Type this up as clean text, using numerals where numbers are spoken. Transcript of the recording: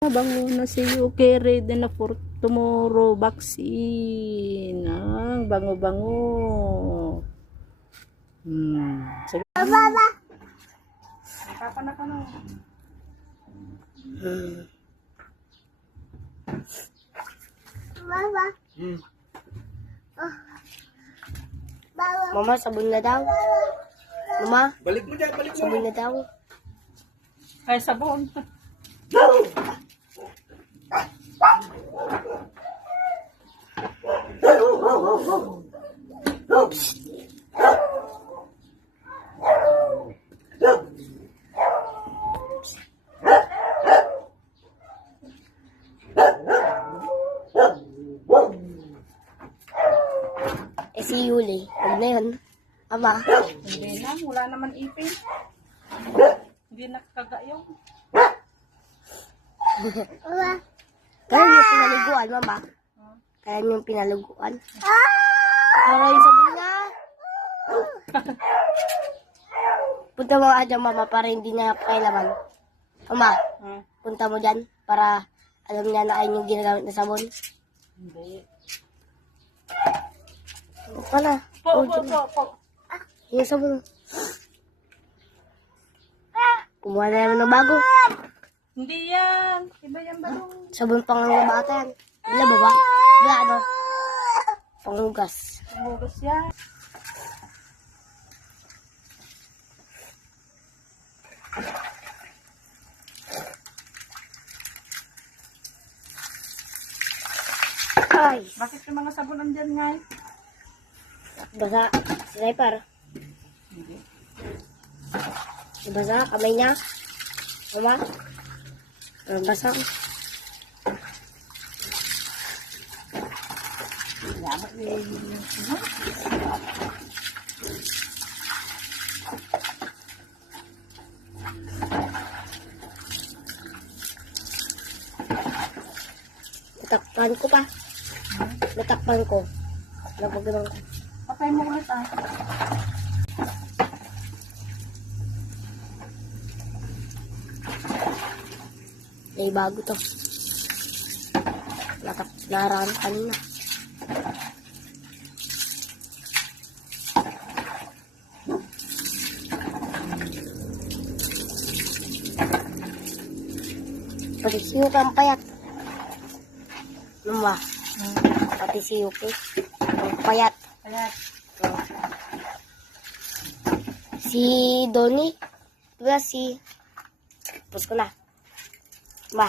Bango na si Yuki, ready na for tomorrow vaccine. Bango-bango. Sige. Baba. Papanak ka na. Baba. Oh. Baba. Mama, sabon na daw. Mama, Balik mo dyan, balik mo. sabon na daw. Ay, sabon. Si Yuli. Huwag na yun. Ama. Hindi na, wala naman ipin. Hindi nakakagayong. Baba. Kaya yung pinaliguan, mama. Kaya yung pinaliguan. Para yung sabon na. Punta mo nga dyan, mama, para hindi niya kailangan. Mama, punta mo dyan para alam niya na ayun yung ginagamit na sabon. Hindi. Ano pala? Po. Yung sabon. Kumuha na naman ng bago. Hindi yan. Iba yan balong. Sabon pang ng bata yan. Wala ba ba? Wala ano? Panghugas. Hugas yan. Ay, Bakit yung mga sabon andyan nga? basa. Sniper. Basa, kamay niya. Mama. Basa. Natakpan ko pa. Natakpan ko. Napagano'n ko. Patay mo ulit May bago to. Naran kanina. Pati siyok ang payat. Mama. Pati siyok eh. Ang payat. Ayan. Si Donnie. Diba si... Tapos ko na. Ma.